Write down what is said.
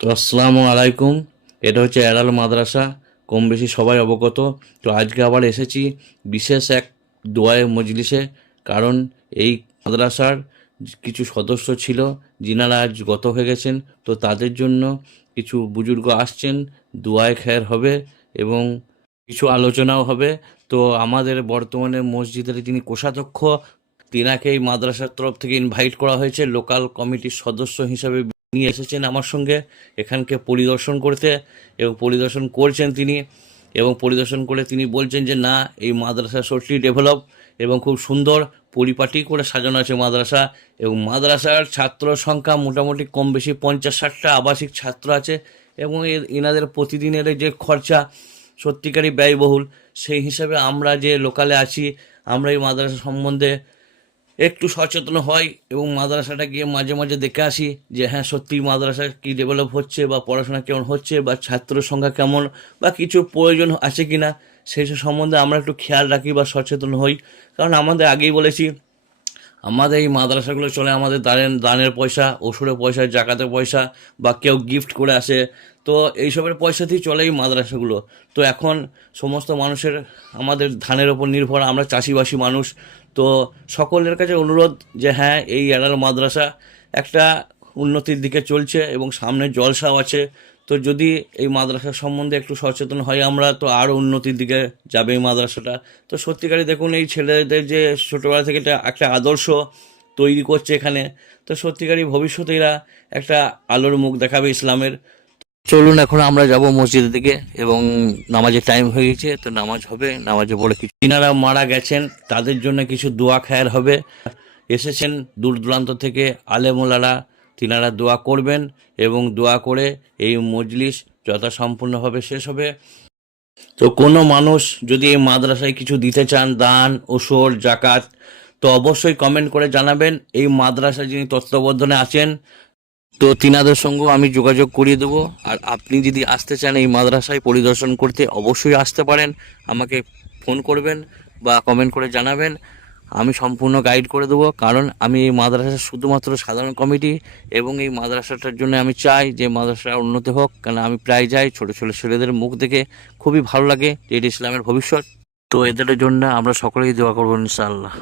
তো আসসালামু আলাইকুম। এটা হচ্ছে এরাল মাদ্রাসা, কম বেশি সবাই অবগত। তো আজকে আবার এসেছি বিশেষ এক দোয়ায়ে মজলিসে, কারণ এই মাদ্রাসার কিছু সদস্য ছিল যিনারা আজ গত হয়ে গেছেন। তো তাদের জন্য কিছু বুজুর্গ আসছেন, দোয়ায়ে খের হবে এবং কিছু আলোচনাও হবে। তো আমাদের বর্তমানে মসজিদের যিনি কোষাধ্যক্ষ, তিনাকে এই মাদ্রাসার তরফ থেকে ইনভাইট করা হয়েছে লোকাল কমিটির সদস্য হিসাবে। নিয়ে এসেছেন আমার সঙ্গে এখানকে পরিদর্শন করতে, এবং পরিদর্শন করছেন তিনি। এবং পরিদর্শন করে তিনি বলছেন যে না, এই মাদ্রাসা সত্যি ডেভেলপ এবং খুব সুন্দর পরিপাটি করে সাজানো আছে মাদ্রাসা। এবং মাদ্রাসার ছাত্র সংখ্যা মোটামুটি কম বেশি 50-60টা আবাসিক ছাত্র আছে। এবং এনাদের প্রতিদিনের যে খরচা সত্যিকারই ব্যয়বহুল। সেই হিসাবে আমরা যে লোকালে আছি, আমরা এই মাদ্রাসা সম্বন্ধে একটু সচেতন হয় এবং মাদ্রাসাটা গিয়ে মাঝে মাঝে দেখে আসি যে হ্যাঁ, সত্যি মাদ্রাসা কি ডেভেলপ হচ্ছে, বা পড়াশোনা কেমন হচ্ছে, বা ছাত্র সংখ্যা কেমন, বা কিছু প্রয়োজন আছে কি না, সেই সব সম্বন্ধে আমরা একটু খেয়াল রাখি বা সচেতন হই। কারণ আমাদের আগেই বলেছি, আমাদের এই মাদ্রাসাগুলো চলে আমাদের দানের পয়সা, ওষুধের পয়সা, জাকাতের পয়সা, বা কেউ গিফট করে আসে। তো এইসবের পয়সাতেই চলে এই মাদ্রাসাগুলো। তো এখন সমস্ত মানুষের, আমাদের ধানের ওপর নির্ভর, আমরা চাষিবাসী মানুষ। তো সকলের কাছে অনুরোধ যে হ্যাঁ, এই এরাল মাদ্রাসা একটা উন্নতির দিকে চলছে এবং সামনে জলসাও আছে। তো যদি এই মাদ্রাসা সম্বন্ধে একটু সচেতন হয় আমরা, তো আরও উন্নতির দিকে যাবে এই মাদ্রাসাটা। তো সত্যিকারই দেখুন, এই ছেলেদের যে ছোটোবেলা থেকে একটা আদর্শ তৈরি করছে এখানে, তো সত্যিকারই ভবিষ্যতে এরা একটা আলোর মুখ দেখাবে ইসলামের। চলুন এখন আমরা যাব মসজিদের দিকে, এবং নামাজের টাইম হয়ে গেছে, তো নামাজ হবে। নামাজে পড়ে কিছু যিনারা মারা গেছেন তাদের জন্য কিছু দোয়া খায়ের হবে। এসেছেন দূর দূরান্ত থেকে আলেমোলারা, তিনারা দোয়া করবেন এবং দোয়া করে এই মজলিস যথাসম্পূর্ণভাবে শেষ হবে। তো কোনো মানুষ যদি এই মাদ্রাসায় কিছু দিতে চান, দান, ওসর, জাকাত, তো অবশ্যই কমেন্ট করে জানাবেন। এই মাদ্রাসায় যিনি তত্ত্বাবধানে আছেন, তো তিনাদের সঙ্গেও আমি যোগাযোগ করিয়ে দেবো। আর আপনি যদি আসতে চান এই মাদ্রাসায় পরিদর্শন করতে, অবশ্যই আসতে পারেন। আমাকে ফোন করবেন বা কমেন্ট করে জানাবেন, আমি সম্পূর্ণ গাইড করে দেবো। কারণ আমি এই মাদ্রাসার শুধুমাত্র সাধারণ কমিটি, এবং এই মাদ্রাসাটার জন্য আমি চাই যে মাদ্রাসার উন্নতি হোক। কারণ আমি প্রায় যাই, ছোটো ছোটো ছেলেদের মুখ দেখে খুবই ভালো লাগে যে এটি ইসলামের ভবিষ্যৎ। তো এদের জন্য আমরা সকলেই দোয়া করবো ইনশাআল্লাহ।